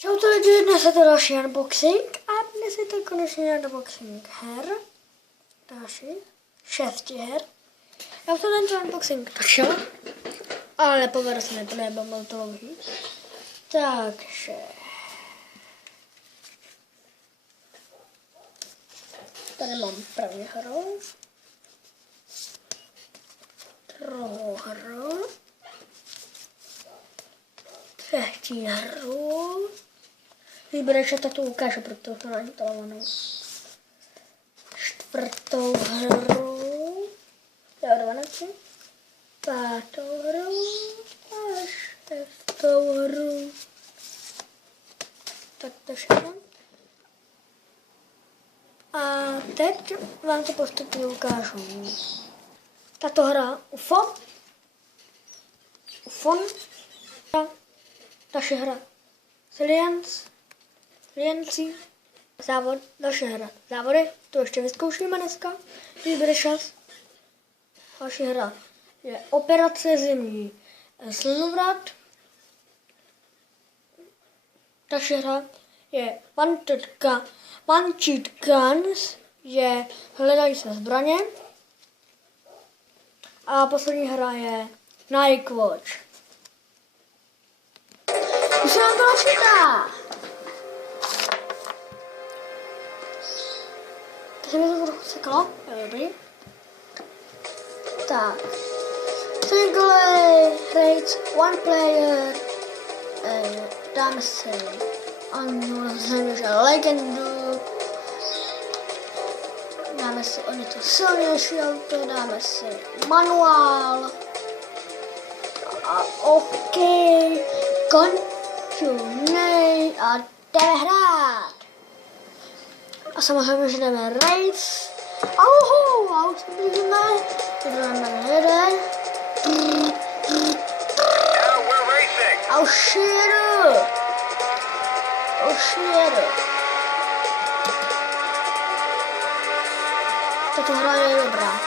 Čau to lidi, dnes je to další unboxing a dnes je to konečně unboxing her. Další 6 her. Já už jsem ten unboxing točil, ale nepovedl se mi to, nebyl moc dlouhý. Takže... Tady mám první hru. Druhou hru. Třetí hru. Vybereš, tak to ukážu, protože to není talovanou. Čtvrtou hru. Jo, 12. Pátou hru. A šestou hru. Tak to všechno. A teď vám to postupně ukážu. Tato hra UFO. Naše hra Silienci. Závod, naše hra závody, to ještě vyzkoušíme dneska, vybereš čas. Naše hra je Operace Zimní slnovrat. Naše hra je Wanted Guns, je Hledají se zbraně. A poslední hra je Night Watch. Už se nám to načítá. Takže mi to trochu seklo. Jo, dobrý. Tak. Single rates, one player. Dáme si legendu. Dáme si o něco silnější auto. Dáme si manuál. A OK. Nej a jdeme hrát. A samozřejmě, že jdeme race. Auhu, a už se blížíme. Jdeme jeden. A už jedu. Tato hra je dobrá.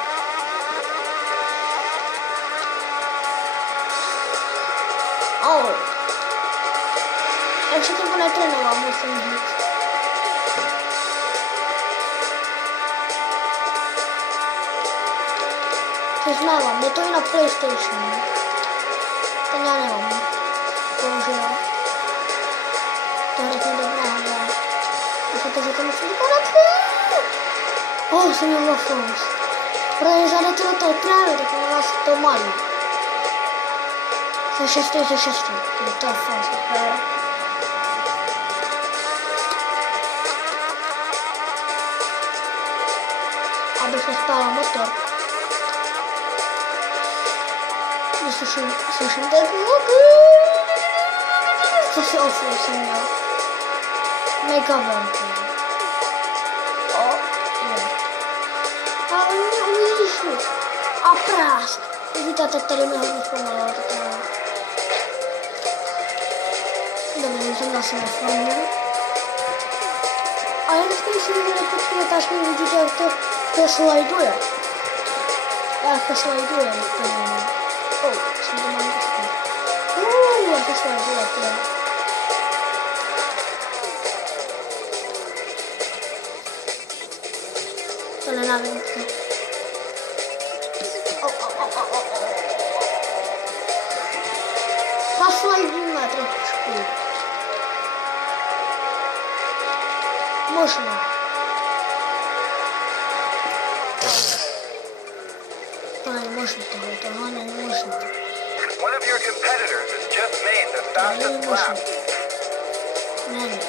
Ještě to netrénoval, musím říct. Přiznávám, je to i na PlayStation. Ten já nemám. Bohužel. To je hrozně dobrá hra. Doufáte, že to musím vypadat. Jsem měl waffles. Protože zadáte do toho právě, tak je vás to malý. Ze 6. To je fakt super. Abych nespálil motor. Slyším ten zvuky. Co si oslu jsem měl? Make-up. Jo. A oni mě umíří. A prásk. Vidíte, teď tady mi hodně zpomalilo. Dobře, jsem zase na formě. A já dneska si viděli pod ty letáčky, vidíte, jak to slajduje. Jak to slajduje. Jsem to mám dostat. Jak to slajduje, to je. To nenávidím. Zaslajdíme trošku. Možná. To není možné, tohle není možné. One of your competitors has just made the fastest lap. Není.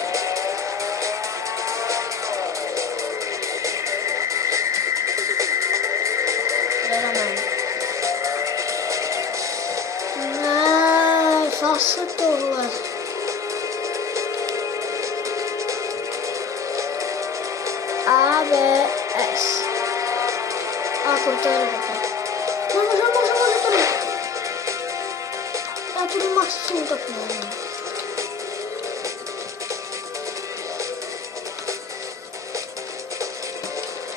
Ne, zase tohle. ABS. A to je robota. Může to být. Já to jdu maximum tak nevím.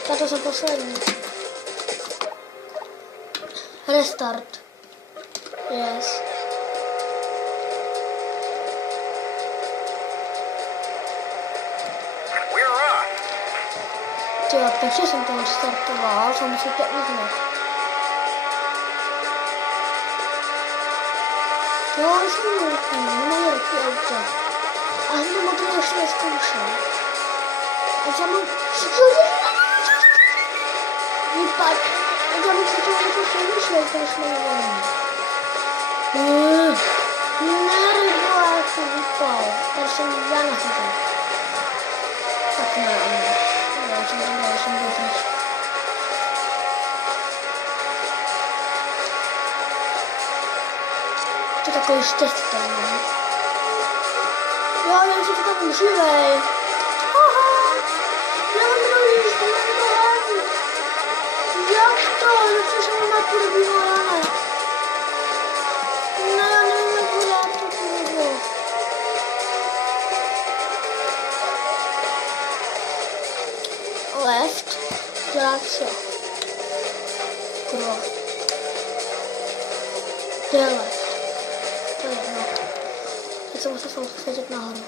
Tato jsem poslední. Restart. Yes. Tyjo, takže jsem to startoval, jsem musíte uznat. Jo, jsem velký, nemám velký auto. A hned motor ještě nezkoušel. A já mám vypad. A já bych se to jako přemýšlel, když jsme nevolím. Nerybo, jak jsem vypal. Tady jsem já nachodil. Tak ne, ano. Já jsem dobrý. To takový štěstí tady mám. Jo, jen si to tak užívej. Haha. Já mluvíš, jak to? Jak se mi na turbo, já ne. Ne, já nevím, jak udělat to turbo. Left. Dělat co? Cross. To je left. To je jedno. Teď se musím soustředit nahoru.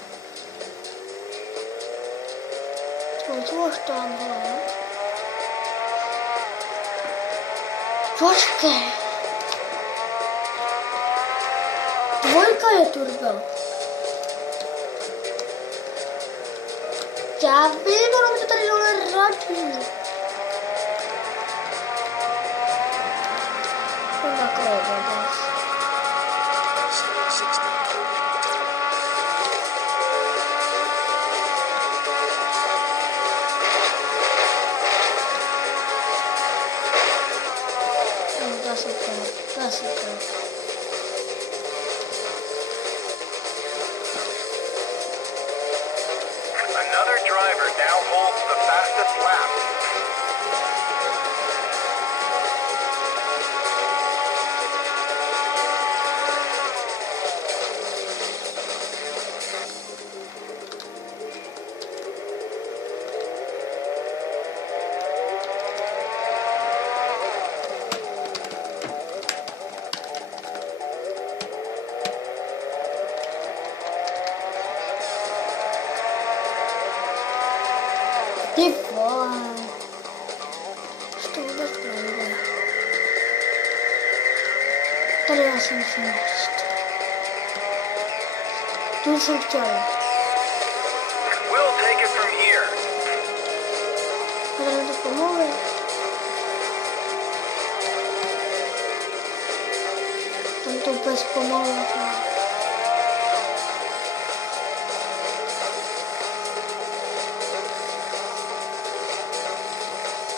Co až tam, hele? Počkej. Dvojka je turbo. Já vím, ono to tady dole radí. Takové voda. Another driver now holds the fastest lap. Ty vole. Co vůbec nejde. Tady já si musím říct. Tu jsem chtěl. We'll take it from here. A tady to pomůže. Tam to úplně zpomaluje.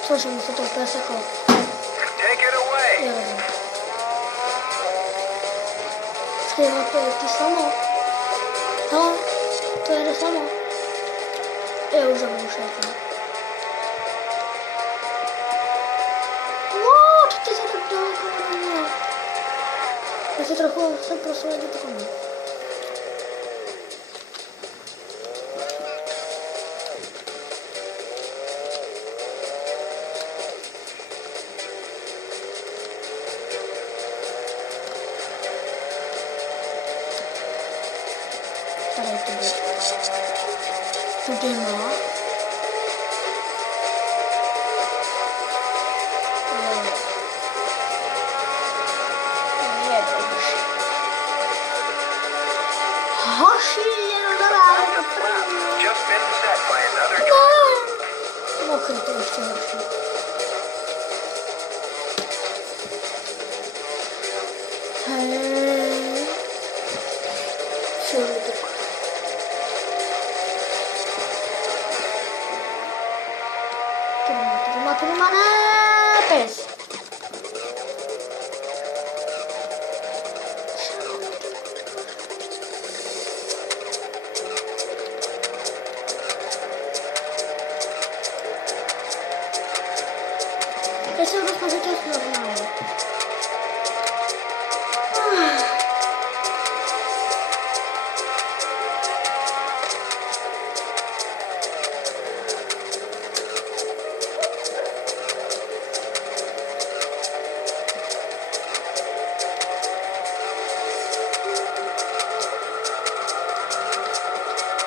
Cože, mi se to úplně seklo. Take it away. Jo. Počkej, no to je ty samo. No, to jede samo. Jo, už jsem šel. What? Ty se tak daleko ode mě. Já si trochu jsem prosledit tomu. Tady to bude. Tudy má. Hoši, jenom do ráda. Just been set by another driver. Mokrý, to ještě horší. Hej. Všude to. Turma, ne, pes. Já jsem rozpočet normálně.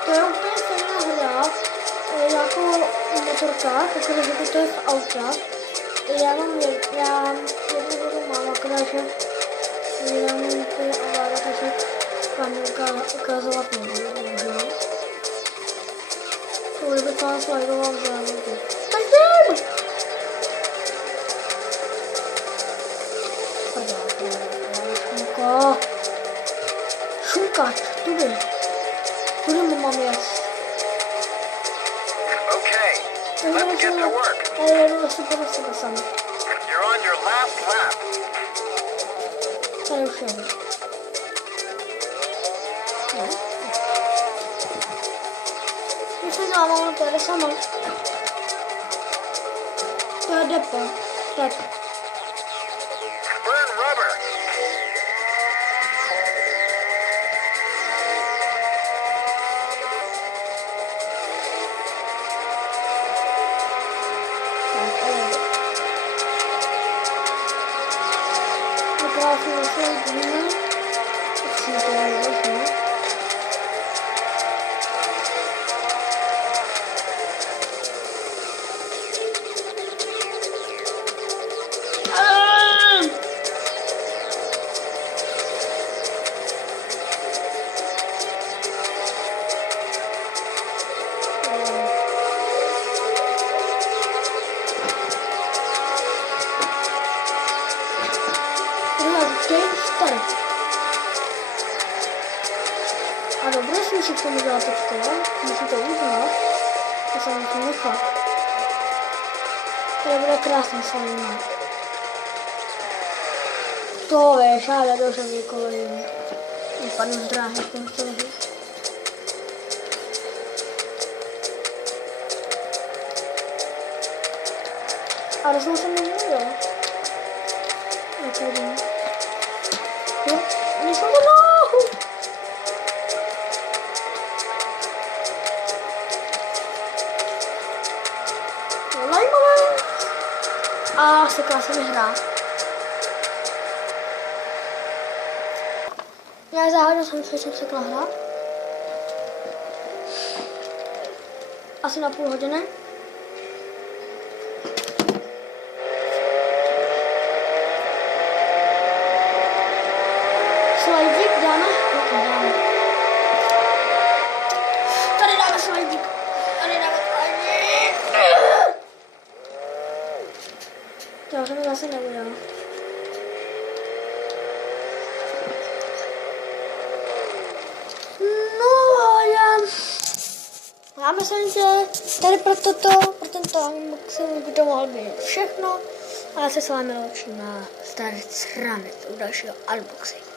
To je úplně stejná hra, jako motorka, protože to je v auta. Já jednu vodu mám, akorát, že já mám úplně ovládat, takže vám ukazovat nebudu, bohužel. Tohle bych vám slidoval v závodě. Tak jdem! Šumko! Šumkač, tudy. Tudy mu mám jet. Let's get to work. You're on your last lap. Tady už jedu. Když se dávám, to jde sama. To je depo. Tak. Burn rubber. A dobré slyšet, co mi dělá teďka, musím to uznat, to se musím nechat. To bude krásný salina. To víš, ale dobře vykolím. Vypadnu z dráhy, konstolovi. A rozhodl jsem nevěděl. Jak jdem. Jo, oni jsou to nohu. Zajímavé. A sekla se mi hra. Já záhodně jsem sekla hra. Asi na půl hodiny. Slajdík dáme? Ok, dáme. Tady dáme slajdík. Tady dáme slajdík. To mi zase neudělal. Já myslím, že tady pro tento unboxing by to mohlo být všechno. A já se s vámi loučím na starý sramet u dalšího unboxingu.